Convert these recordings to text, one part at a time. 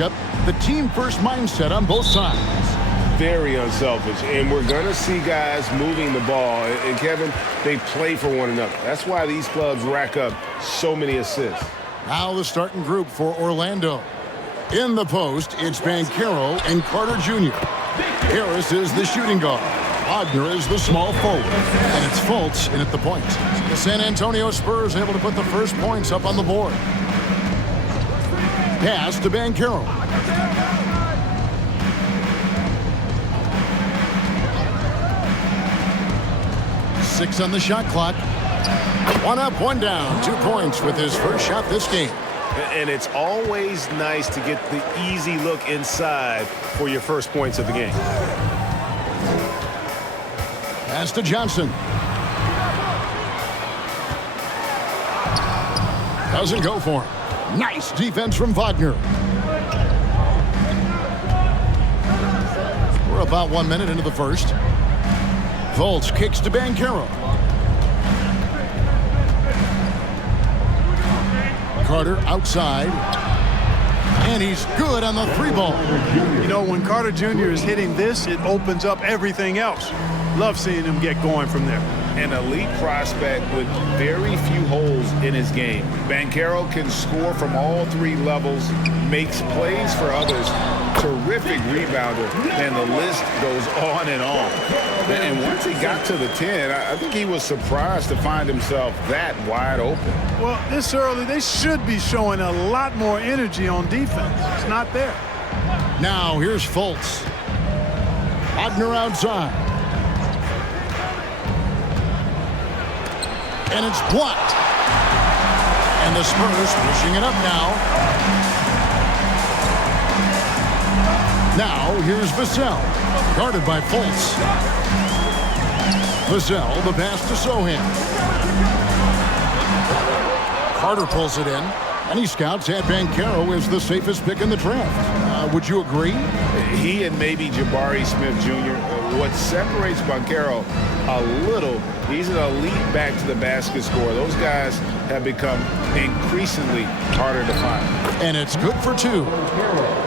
matchup, the team-first mindset on both sides. Very unselfish, and we're going to see guys moving the ball. And, Kevin, they play for one another. That's why these clubs rack up so many assists. Now the starting group for Orlando. In the post, it's Banchero and Carter Jr. Harris is the shooting guard. Wagner is the small forward. And it's Fultz in at the point. The San Antonio Spurs able to put the first points up on the board. Pass to Banchero. Six on the shot clock. One up, one down. 2 points with his first shot this game. And it's always nice to get the easy look inside for your first points of the game. Pass to Johnson. Doesn't go for him. Nice defense from Wagner. We're about 1 minute into the first. Fultz kicks to Banchero. Carter outside. And he's good on the three ball. You know, when Carter Jr. is hitting this, it opens up everything else. Love seeing him get going from there. An elite prospect with very few holes in his game. Banchero can score from all three levels, makes plays for others, terrific rebounder, and the list goes on and on. And once he got to the 10, I think he was surprised to find himself that wide open. Well, this early, they should be showing a lot more energy on defense. It's not there. Now here's Fultz. Wagner outside. And it's blocked. And the Spurs pushing it up now. Now here's Vassell. Guarded by Fultz. Vassell, the pass to Sohan. Carter pulls it in. And he scouts at Banchero as the safest pick in the draft. Would you agree? He and maybe Jabari Smith Jr. What separates Banchero a little, he's an elite back to the basket scorer. Those guys have become increasingly harder to find. And it's good for two.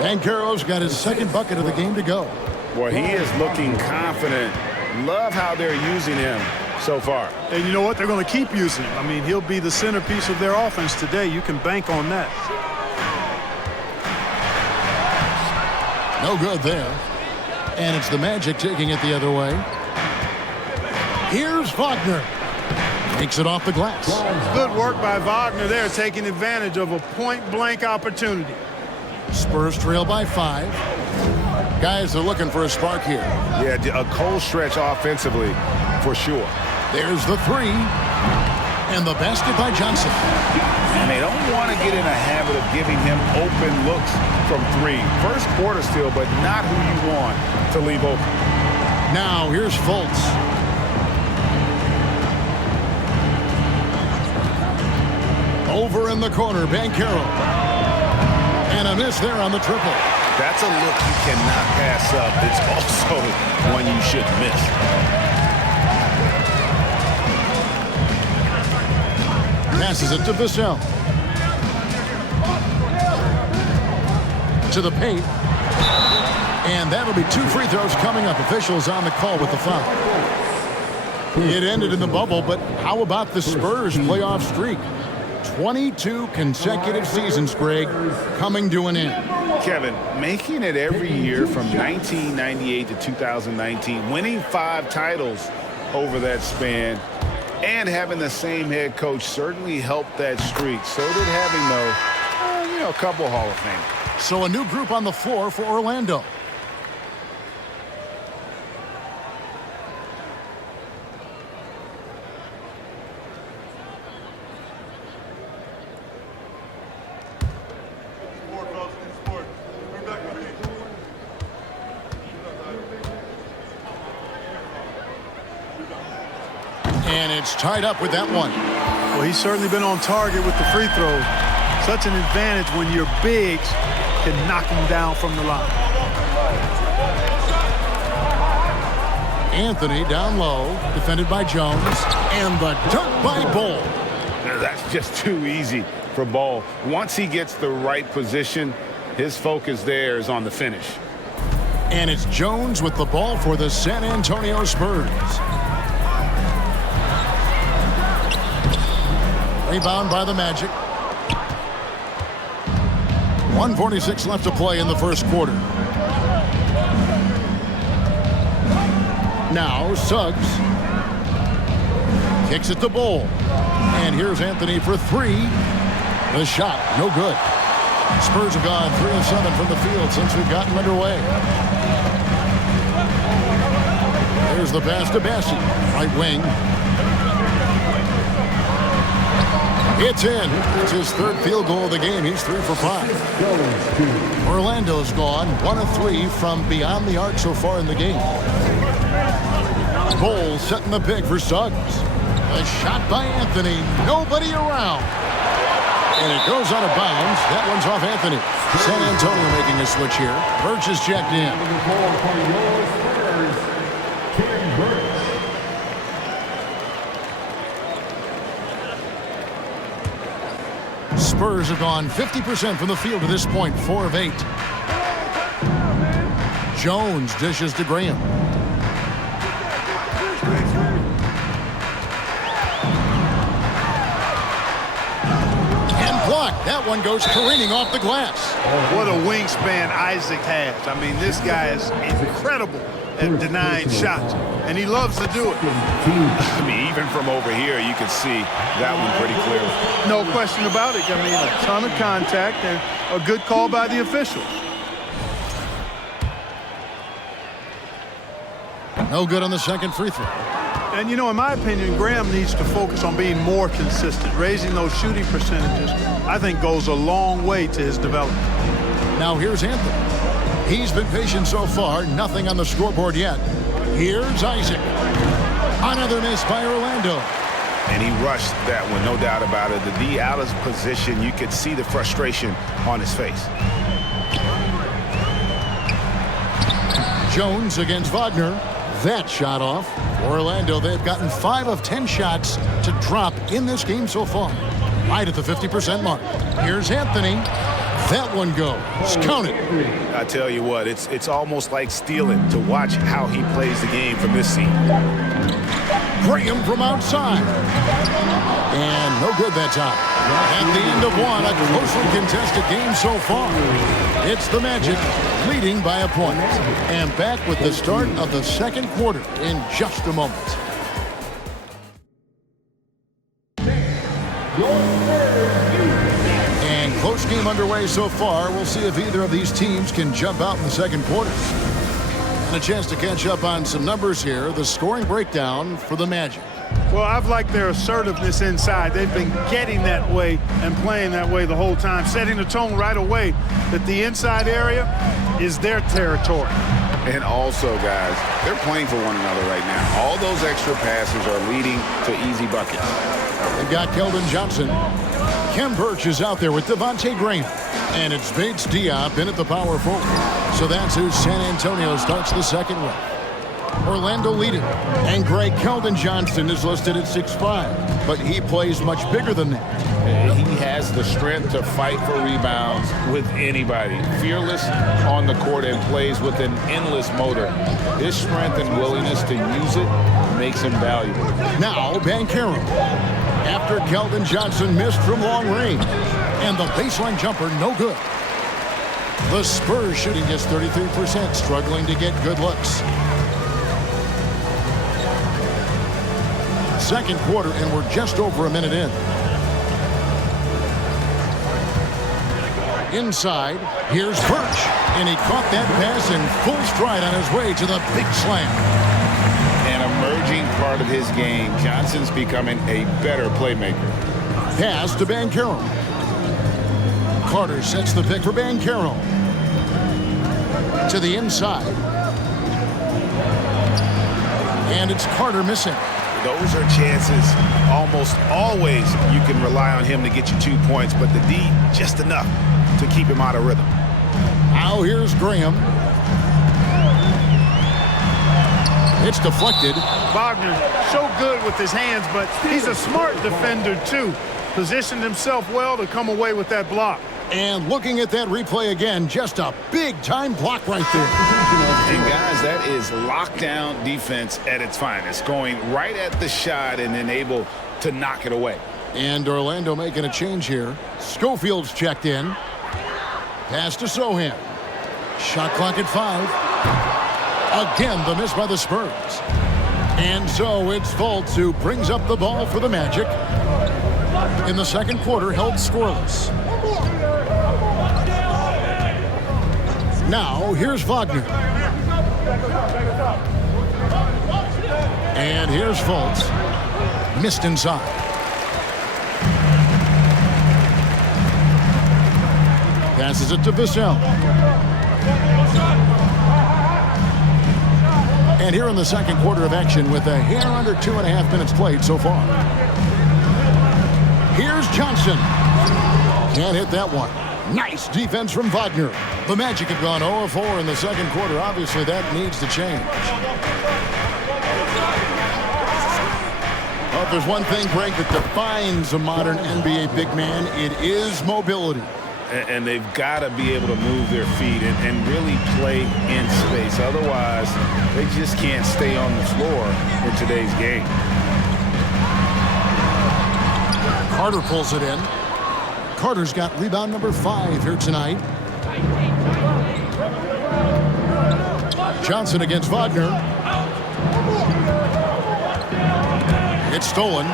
Banchero's got his second bucket of the game to go. Boy, he is looking confident. Love how they're using him so far. And you know what? They're going to keep using him. I mean, he'll be the centerpiece of their offense today. You can bank on that. No good there. And it's the Magic taking it the other way. Here's Wagner. Takes it off the glass. Good work by Wagner there, taking advantage of a point-blank opportunity. Spurs trail by 5. Guys are looking for a spark here. Yeah, a cold stretch offensively, for sure. There's the 3. And the basket by Johnson. And they don't want to get in a habit of giving him open looks from 3. First quarter still, but not who you want to leave open. Now here's Fultz. Over in the corner, Banchero. And a miss there on the triple. That's a look you cannot pass up. It's also one you shouldn't miss. Passes it to Vassell. To the paint. And that'll be 2 free throws coming up. Officials on the call with the foul. It ended in the bubble, but how about the Spurs playoff streak? 22 consecutive seasons, Greg, coming to an end. Kevin, making it every year from 1998 to 2019, winning 5 titles over that span, and having the same head coach certainly helped that streak. So did having, though, a couple Hall of Fame. So a new group on the floor for Orlando. And it's tied up with that one. Well, he's certainly been on target with the free throws. Such an advantage when your bigs can knock him down from the line. Anthony down low, defended by Jones, and the dunk by Ball. That's just too easy for Ball. Once he gets the right position, His focus there is on the finish. And it's Jones with the ball for the San Antonio Spurs. Rebound by the Magic. 1:46 left to play in the first quarter. Now Suggs kicks it to Bol. And here's Anthony for three. The shot, no good. Spurs have gone 3 of 7 from the field since we've gotten underway. Here's the pass to Bessie, right wing. It's in. It's his third field goal of the game. He's 3 for 5. Orlando's gone 1 of 3 from beyond the arc so far in the game. Bol setting the pick for Suggs. A shot by Anthony. Nobody around. And it goes out of bounds. That one's off Anthony. San Antonio making a switch here. Birch is checked in. Spurs have gone 50% from the field to this point, 4 of 8. Jones dishes to Graham. That one goes careening off the glass. What a wingspan Isaac has. I mean, this guy is incredible at denying shots, and he loves to do it. I mean, even from over here, you can see that one pretty clearly. No question about it. I mean, a ton of contact and a good call by the officials. No good on the second free throw. And, you know, in my opinion, Graham needs to focus on being more consistent. Raising those shooting percentages, I think, goes a long way to his development. Now here's Anthony. He's been patient so far. Nothing on the scoreboard yet. Here's Isaac. Another miss by Orlando. And he rushed that one, no doubt about it. The D out of position, you could see the frustration on his face. Jones against Wagner. That shot off. Orlando, they've gotten 5 of 10 shots to drop in this game so far. Right at the 50% mark. Here's Anthony. That one goes. Count it. I tell you what, it's almost like stealing to watch how he plays the game from this seat. Graham from outside. And no good that time. At the end of one, a closely contested game so far. It's the Magic leading by a point. And back with the start of the second quarter in just a moment. And close game underway so far. We'll see if either of these teams can jump out in the second quarter. And a chance to catch up on some numbers here. The scoring breakdown for the Magic. Well, I've liked their assertiveness inside. They've been getting that way and playing that way the whole time, setting the tone right away that the inside area is their territory. And also, guys, they're playing for one another right now. All those extra passes are leading to easy buckets. They've got Keldon Johnson. Kem Birch is out there with Devontae Graham. And it's Bates Diop in at the power forward. So that's who San Antonio starts the second with. Orlando leading. And Greg Keldon Johnson is listed at 6'5", but he plays much bigger than that. He has the strength to fight for rebounds with anybody. Fearless on the court and plays with an endless motor. His strength and willingness to use it makes him valuable. Now, Banchero. After Keldon Johnson missed from long range. And the baseline jumper, no good. The Spurs shooting just 33%, struggling to get good looks. Second quarter, and we're just over a minute in. Inside, here's Birch, and he caught that pass in full stride on his way to the big slam. An emerging part of his game. Johnson's becoming a better playmaker. Pass to Banchero. Carter sets the pick for Banchero. To the inside. And it's Carter missing. Those are chances almost always you can rely on him to get you 2 points, but the D just enough to keep him out of rhythm. Now here's Graham. It's deflected. Wagner, so good with his hands, but he's a smart defender too. Positioned himself well to come away with that block. And looking at that replay again, just a big-time block right there. And, guys, that is lockdown defense at its finest, going right at the shot and then able to knock it away. And Orlando making a change here. Schofield's checked in. Pass to Sohan. Shot clock at 5. Again, the miss by the Spurs. And so it's Fultz who brings up the ball for the Magic. In the second quarter, held scoreless. Now, here's Wagner. And here's Fultz. Missed inside. Passes it to Vassell. And here in the second quarter of action with a hair under 2.5 minutes played so far. Here's Johnson. Can't hit that one. Nice defense from Wagner. The Magic have gone 0-4 in the second quarter. Obviously, that needs to change. Well, if there's one thing, Greg, that defines a modern NBA big man, it is mobility. And they've got to be able to move their feet and really play in space. Otherwise, they just can't stay on the floor in today's game. Carter pulls it in. Carter's got rebound number 5 here tonight. Johnson against Wagner. It's stolen.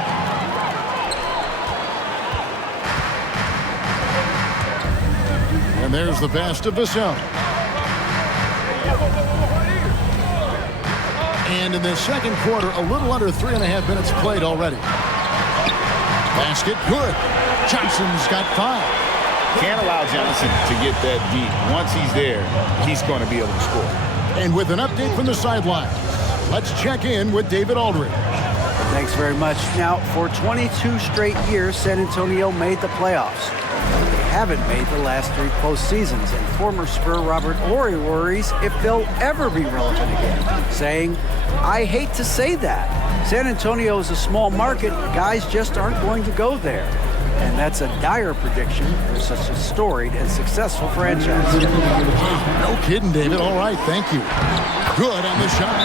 And there's the pass to Vassell. And in the second quarter, a little under 3.5 minutes played already. Basket good. Johnson's got 5. Can't allow Johnson to get that deep. Once he's there, he's going to be able to score. And with an update from the sideline, let's check in with David Aldridge. Thanks very much. Now, for 22 straight years, San Antonio made the playoffs. They haven't made the last 3 postseasons, and former Spur Robert Horry worries if they'll ever be relevant again, saying, "I hate to say that. San Antonio is a small market. Guys just aren't going to go there." And that's a dire prediction for such a storied and successful franchise. No kidding, David. All right, thank you. Good on the shot.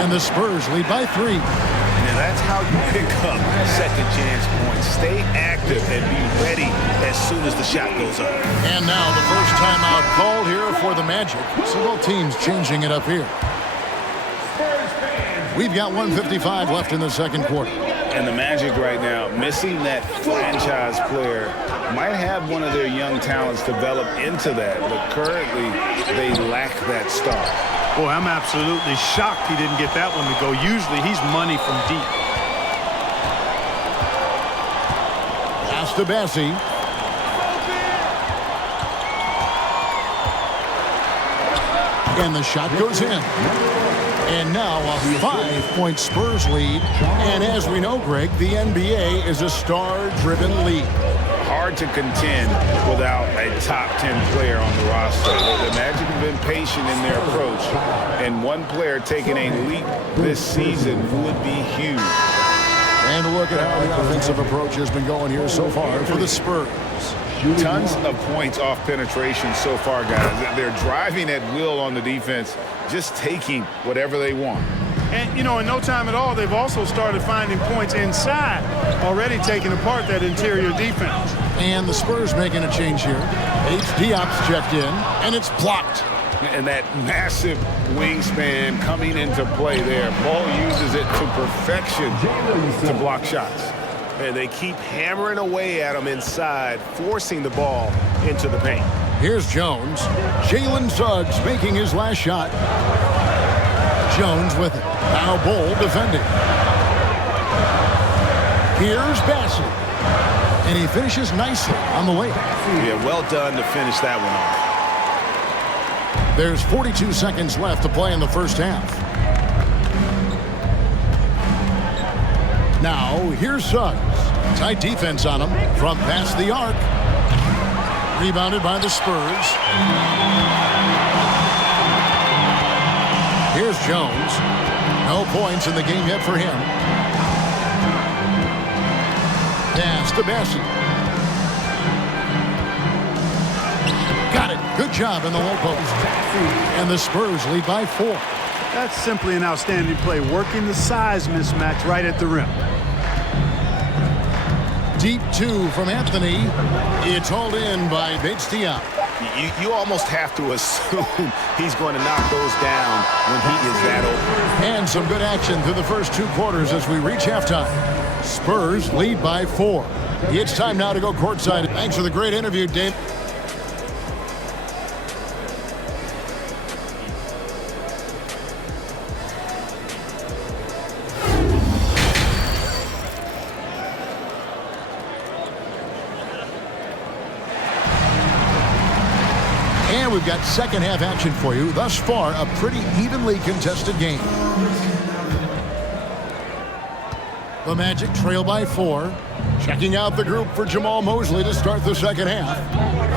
And the Spurs lead by 3. Now that's how you pick up second chance points. Stay active and be ready as soon as the shot goes up. And now the first timeout called here for the Magic. So both teams changing it up here. We've got 1:55 left in the second quarter. And the Magic right now, missing that franchise player, might have one of their young talents develop into that, but currently they lack that star. Boy, I'm absolutely shocked he didn't get that one to go. Usually he's money from deep. Pass to Bassie. And the shot goes in. And now a 5-point Spurs lead. And as we know, Greg, the NBA is a star-driven league. Hard to contend without a top 10 player on the roster. The Magic have been patient in their approach, and one player taking a leap this season would be huge. And look at how the offensive approach has been going here so far for the Spurs. Tons of points off penetration so far, guys. They're driving at will on the defense, just taking whatever they want. And, you know, in no time at all, they've also started finding points inside, already taking apart that interior defense. And the Spurs making a change here. Diop's checked in, and it's blocked. And that massive wingspan coming into play there. Ball uses it to perfection to block shots. And they keep hammering away at him inside, forcing the ball into the paint. Here's Jones. Jalen Suggs making his last shot. Jones with it. Now Bol defending. Here's Bassie. And he finishes nicely on the way. Yeah, well done to finish that one off. There's 42 seconds left to play in the first half. Now, here's Suggs. Tight defense on him from past the arc. Rebounded by the Spurs. Here's Jones. No points in the game yet for him. Pass to Bassie. Good job in the low post. And the Spurs lead by 4. That's simply an outstanding play, working the size mismatch right at the rim. Deep 2 from Anthony. It's hauled in by Bates-Diop. You almost have to assume he's going to knock those down when he is that open. And some good action through the first 2 quarters as we reach halftime. Spurs lead by 4. It's time now to go courtside. Thanks for the great interview, Dave. And we've got second half action for you. Thus far, a pretty evenly contested game. The Magic trail by 4. Checking out the group for Jamal Mosley to start the second half.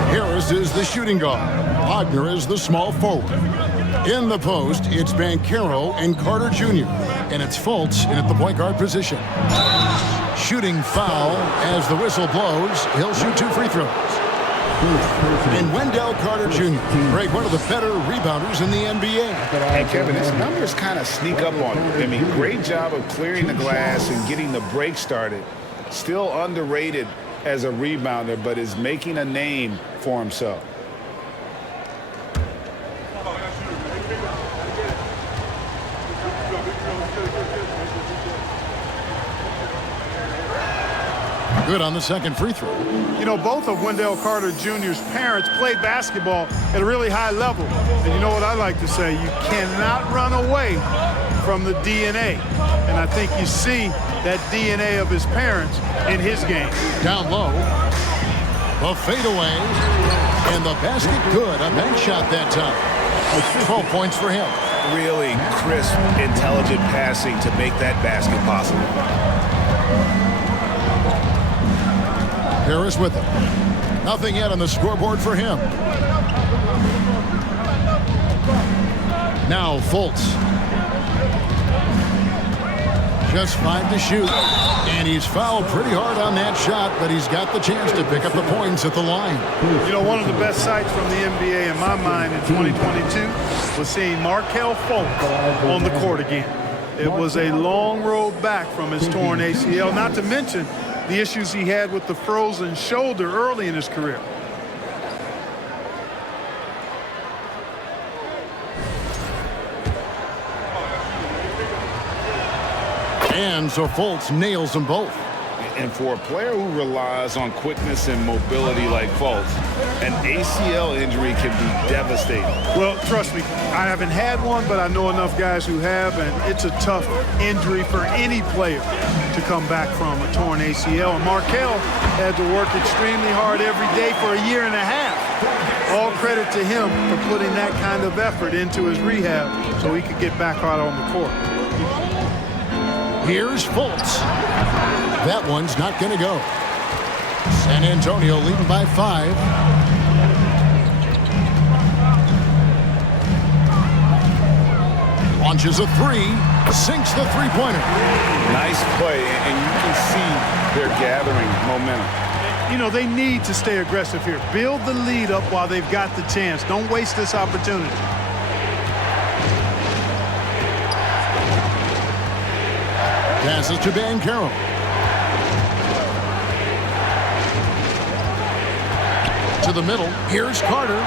Harris is the shooting guard. Wagner is the small forward. In the post, it's Banchero and Carter Jr. And it's Fultz in at the point guard position. Shooting foul as the whistle blows. He'll shoot 2 free throws. And Wendell Carter Jr., Greg, one of the better rebounders in the NBA. And Kevin, his numbers kind of sneak up on him. I mean, great job of clearing the glass and getting the break started. Still underrated as a rebounder, but is making a name for himself. Good on the second free throw. You know, both of Wendell Carter Jr.'s parents played basketball at a really high level. And you know what I like to say? You cannot run away from the DNA. And I think you see that DNA of his parents in his game. Down low. The fadeaway. And the basket good. A bank shot that time. 12 points for him. Really crisp, intelligent passing to make that basket possible. Harris with it. Nothing yet on the scoreboard for him. Now Fultz. Just 5 to shoot. And he's fouled pretty hard on that shot, but he's got the chance to pick up the points at the line. You know, one of the best sights from the NBA in my mind in 2022 was seeing Markelle Fultz on the court again. It was a long road back from his torn ACL, not to mention the issues he had with the frozen shoulder early in his career. And so Fultz nails them both. And for a player who relies on quickness and mobility like Fultz, an ACL injury can be devastating. Well, trust me, I haven't had one, but I know enough guys who have, and it's a tough injury for any player to come back from a torn ACL. And Markelle had to work extremely hard every day for a year and a half. All credit to him for putting that kind of effort into his rehab so he could get back out on the court. Here's Fultz. That one's not going to go. San Antonio leading by 5. Launches a 3. Sinks the three-pointer. Nice play, and you can see they're gathering momentum. You know, they need to stay aggressive here. Build the lead up while they've got the chance. Don't waste this opportunity. Passes to Banchero. To the middle. Here's Carter.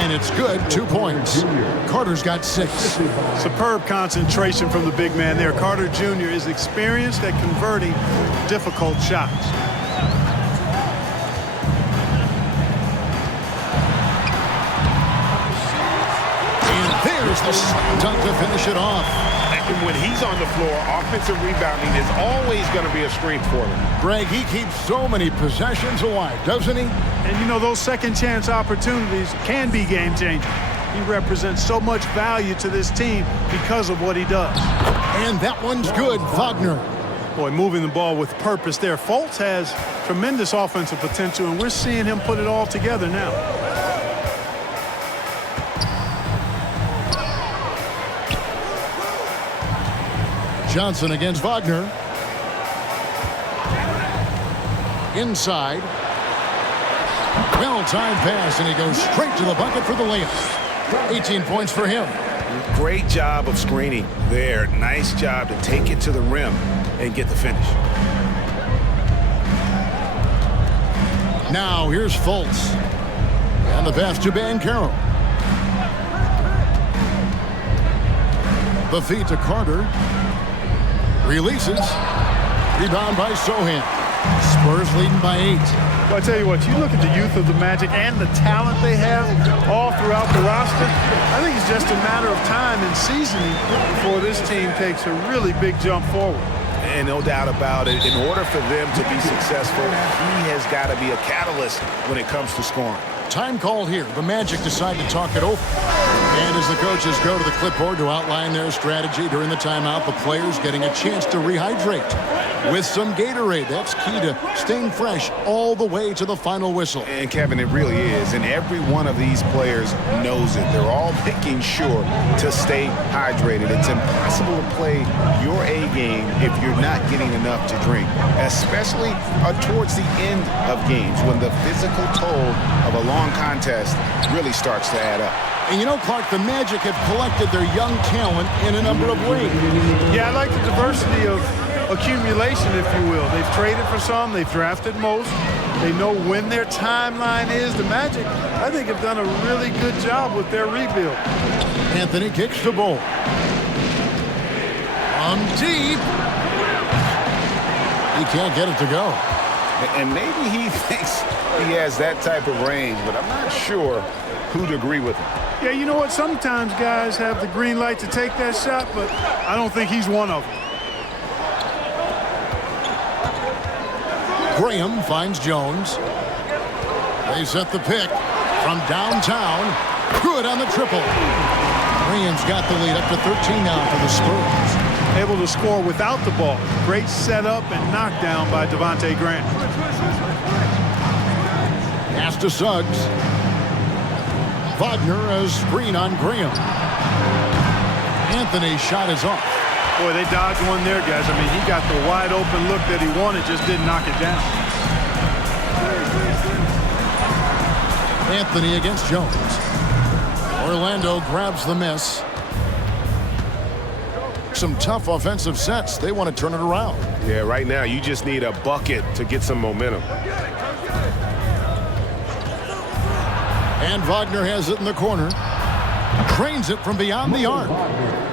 And it's good. 2 points. Carter's got 6. Superb concentration from the big man there. Carter Jr. is experienced at converting difficult shots. And there's the dunk to finish it off. And when he's on the floor, offensive rebounding is always going to be a strength for him. Greg, he keeps so many possessions alive, doesn't he? And you know, those second chance opportunities can be game changing. He represents so much value to this team because of what he does. And that one's good, Wagner. Boy, moving the ball with purpose there. Fultz has tremendous offensive potential, and we're seeing him put it all together now. Johnson against Wagner. Inside. Well-timed pass, and he goes straight to the bucket for the layup. 18 points for him. Great job of screening there. Nice job to take it to the rim and get the finish. Now here's Fultz. And the pass to Banchero. The feed to Carter. Releases. Rebound by Sohan. Spurs leading by 8. Well, I tell you what, you look at the youth of the Magic and the talent they have all throughout the roster. I think it's just a matter of time and seasoning before this team takes a really big jump forward. And no doubt about it, in order for them to be successful, he has got to be a catalyst when it comes to scoring. Time called here. The Magic decide to talk it over. And as the coaches go to the clipboard to outline their strategy during the timeout, the players getting a chance to rehydrate with some Gatorade. That's key to staying fresh all the way to the final whistle. And Kevin, it really is. And every one of these players knows it. They're all making sure to stay hydrated. It's impossible to play your A game if you're not getting enough to drink, especially towards the end of games when the physical toll of a long contest really starts to add up. And you know, Clark, the Magic have collected their young talent in a number of ways. Yeah, I like the diversity of accumulation, if you will. They've traded for some, they've drafted most. They know when their timeline is. The Magic, I think, have done a really good job with their rebuild. Anthony kicks the ball. From deep. He can't get it to go. And maybe he thinks he has that type of range, but I'm not sure who'd agree with him. Yeah, you know what? Sometimes guys have the green light to take that shot, but I don't think he's one of them. Graham finds Jones. They set the pick from downtown. Good on the triple. Graham's got the lead up to 13 now for the Spurs. Able to score without the ball. Great setup and knockdown by Devontae Graham. Pass to Suggs. Wagner a screen on Graham. Anthony's shot is off. Boy, they dodged one there, guys. I mean, he got the wide open look that he wanted, just didn't knock it down. Anthony against Jones. Orlando grabs the miss. Some tough offensive sets. They want to turn it around. Yeah, right now you just need a bucket to get some momentum. And Wagner has it in the corner. Trains it from beyond the arc.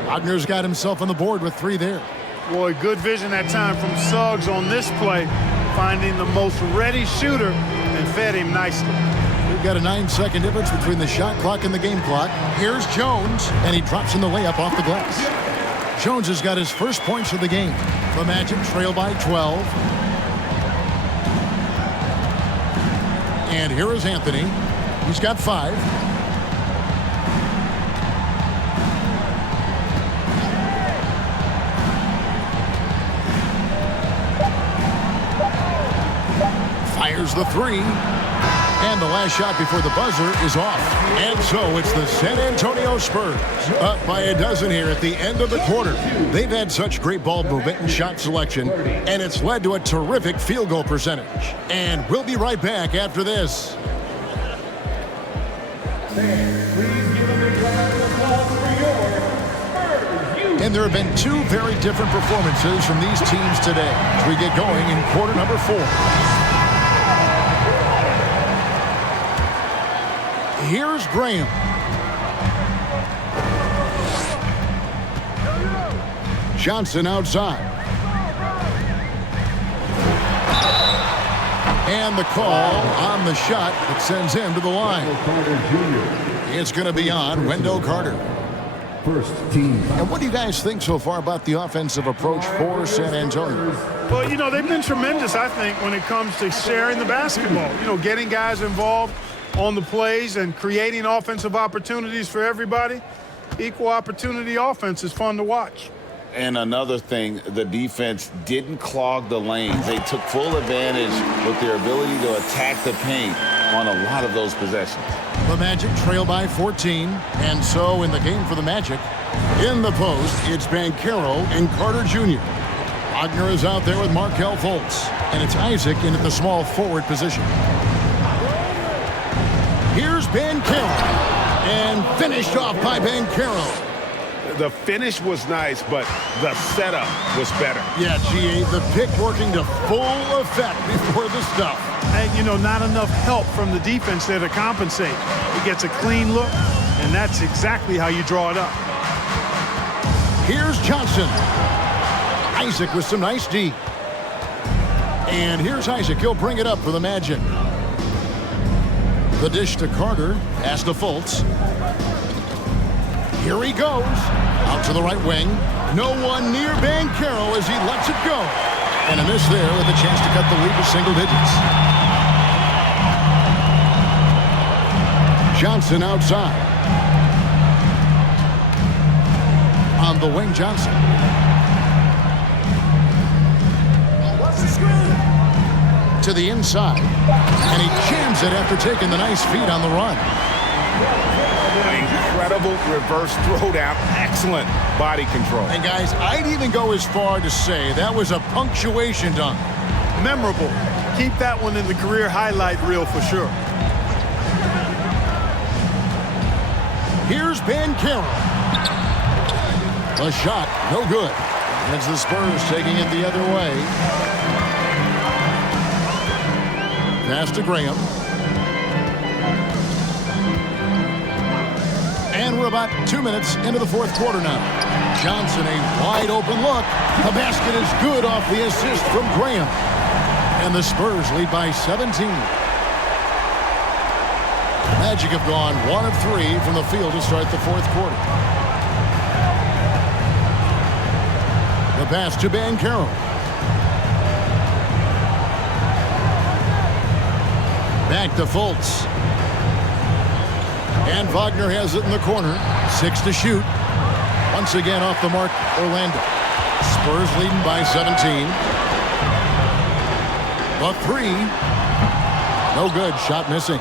Wagner's got himself on the board with 3 there. Boy, good vision that time from Suggs on this play, finding the most ready shooter and fed him nicely. We've got a 9-second difference between the shot clock and the game clock. Here's Jones, and he drops in the layup off the glass. Jones has got his first points of the game. The Magic trail by 12. And here is Anthony. He's got 5. Fires the 3. And the last shot before the buzzer is off. And so it's the San Antonio Spurs up by a dozen here at the end of the quarter. They've had such great ball movement and shot selection, and it's led to a terrific field goal percentage. And we'll be right back after this. And there have been 2 very different performances from these teams today as we get going in quarter number 4. Here's Graham. Johnson outside. And the call on the shot that sends him to the line. It's going to be on Wendell Carter. First team. And what do you guys think so far about the offensive approach for San Antonio? Well, you know, they've been tremendous, I think, when it comes to sharing the basketball. You know, getting guys involved on the plays and creating offensive opportunities for everybody. Equal opportunity offense is fun to watch. And another thing, the defense didn't clog the lanes. They took full advantage with their ability to attack the paint on a lot of those possessions. The Magic trail by 14. And so in the game for the Magic, in the post, it's Banchero and Carter Jr. Wagner is out there with Markelle Fultz. And it's Isaac in at the small forward position. Here's Banchero. And finished off by Banchero. The finish was nice, but the setup was better. Yeah, GA, the pick working to full effect before the stuff. And, you know, not enough help from the defense there to compensate. He gets a clean look, and that's exactly how you draw it up. Here's Johnson. Isaac with some nice D. And here's Isaac. He'll bring it up for the Magic. The dish to Carter. Pass to Fultz. Here he goes. Out to the right wing. No one near Banchero as he lets it go. And a miss there with a chance to cut the lead to single digits. Johnson outside. On the wing, Johnson. To the inside. And he jams it after taking the nice feed on the run. Incredible reverse throwdown. Excellent body control. And guys, I'd even go as far to say that was a punctuation dunk. Memorable. Keep that one in the career highlight reel for sure. Here's Banchero. A shot, no good. It's the Spurs taking it the other way. Pass to Graham. And we're about 2 minutes into the fourth quarter now. Johnson, a wide open look. The basket is good off the assist from Graham. And the Spurs lead by 17. Magic have gone 1 of 3 from the field to start the fourth quarter. The pass to Banchero. Back to Fultz. And Wagner has it in the corner. 6 to shoot. Once again off the mark, Orlando. Spurs leading by 17. The 3. No good. Shot missing.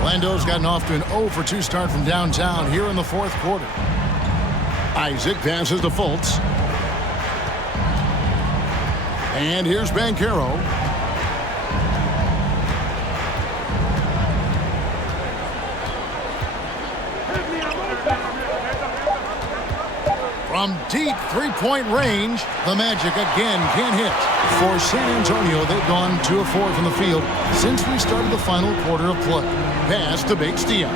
Orlando's gotten off to an 0 for 2 start from downtown here in the fourth quarter. Isaac passes to Fultz. And here's Banchero. From deep three-point range, the Magic again can't hit. For San Antonio, they've gone 2 of 4 from the field since we started the final quarter of play. Pass to Big Stia.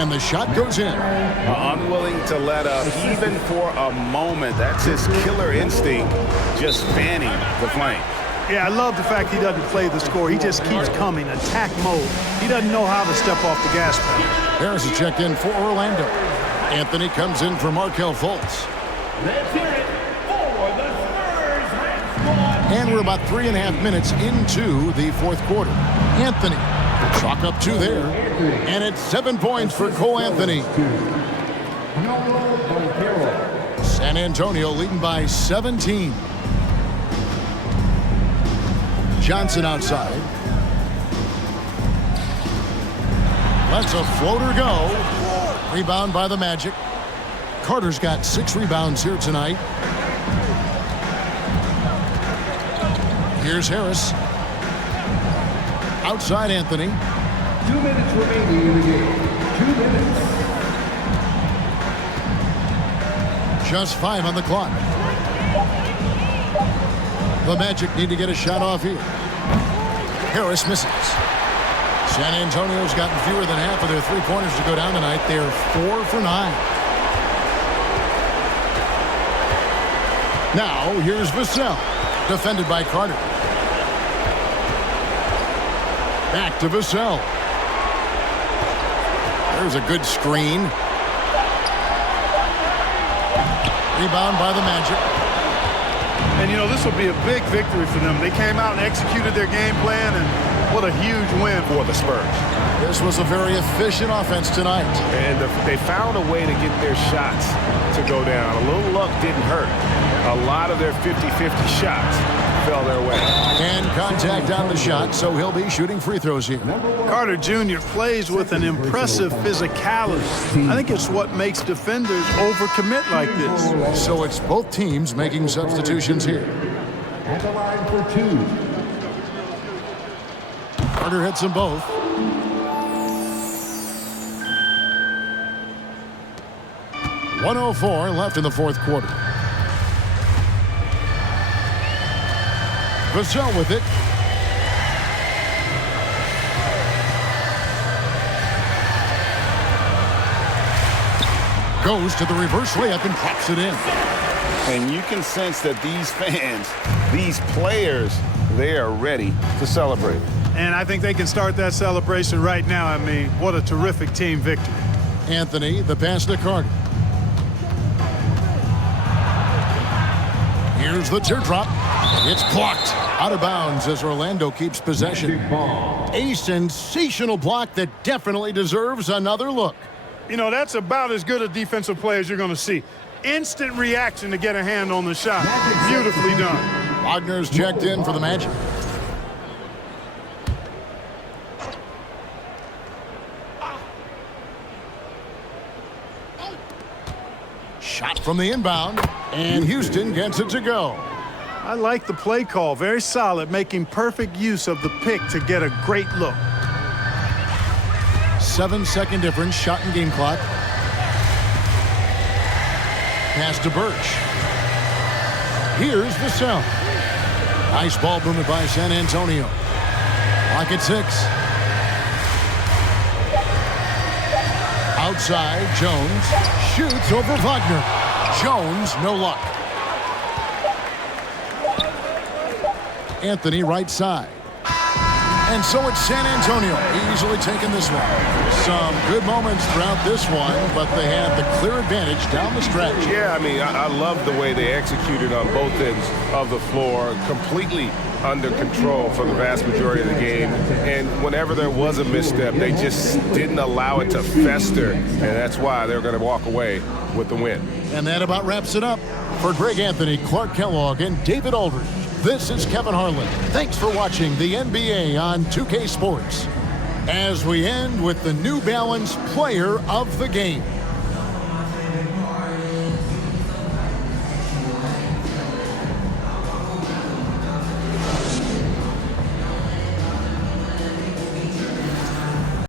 And the shot goes in. Unwilling to let up even for a moment. That's his killer instinct, just fanning the flame. Yeah, I love the fact he doesn't play the score. He just keeps coming, attack mode. He doesn't know how to step off the gas pedal. Harris is checked in for Orlando. Anthony comes in for Markelle Fultz. Let's hear it for the Spurs. And we're about 3.5 minutes into the fourth quarter. Anthony, chalk up 2 there. And it's 7 points for Cole Anthony. San Antonio leading by 17. Johnson outside. Lets a floater go. Rebound by the Magic. Carter's got 6 rebounds here tonight. Here's Harris. Outside Anthony. 2 minutes remaining in the game. 2 minutes. Just 5 on the clock. The Magic need to get a shot off here. Harris misses. San Antonio's gotten fewer than half of their 3-pointers to go down tonight. They're 4 for 9. Now, here's Vassell. Defended by Carter. Back to Vassell. There's a good screen. Rebound by the Magic. And, you know, this will be a big victory for them. They came out and executed their game plan, and what a huge win for the Spurs. This was a very efficient offense tonight. And they found a way to get their shots to go down. A little luck didn't hurt. A lot of their 50-50 shots fell their way. And contact on the shot, so he'll be shooting free throws here. Carter Jr. plays with an impressive physicality. I think it's what makes defenders overcommit like this. So it's both teams making substitutions here. At the line for 2, Carter hits them both. .104 left in the fourth quarter. Vassell with it. Goes to the reverse layup and pops it in. And you can sense that these fans, these players, they are ready to celebrate. And I think they can start that celebration right now. I mean, what a terrific team victory. Anthony, the pass to Carter. Here's the teardrop. It's blocked out of bounds as Orlando keeps possession. A sensational block that definitely deserves another look. You know, that's about as good a defensive play as you're going to see. Instant reaction to get a hand on the shot. Beautifully done. Wagner's checked in for the Magic. Shot from the inbound, and Houston gets it to go. I like the play call. Very solid, making perfect use of the pick to get a great look. 7-second difference, shot and game clock. Pass to Birch. Here's Vassell. Nice ball movement by San Antonio. Clock at 6. Outside, Jones shoots over Wagner. Jones, no luck. Anthony, right side. And so it's San Antonio easily taking this one. Some good moments throughout this one, but they had the clear advantage down the stretch. Yeah, I mean, I love the way they executed on both ends of the floor, completely under control for the vast majority of the game. And whenever there was a misstep, they just didn't allow it to fester, and that's why they're going to walk away with the win. And that about wraps it up. For Greg Anthony, Clark Kellogg, and David Aldridge, this is Kevin Harlan. Thanks for watching the NBA on 2K Sports. As we end with the New Balance Player of the Game.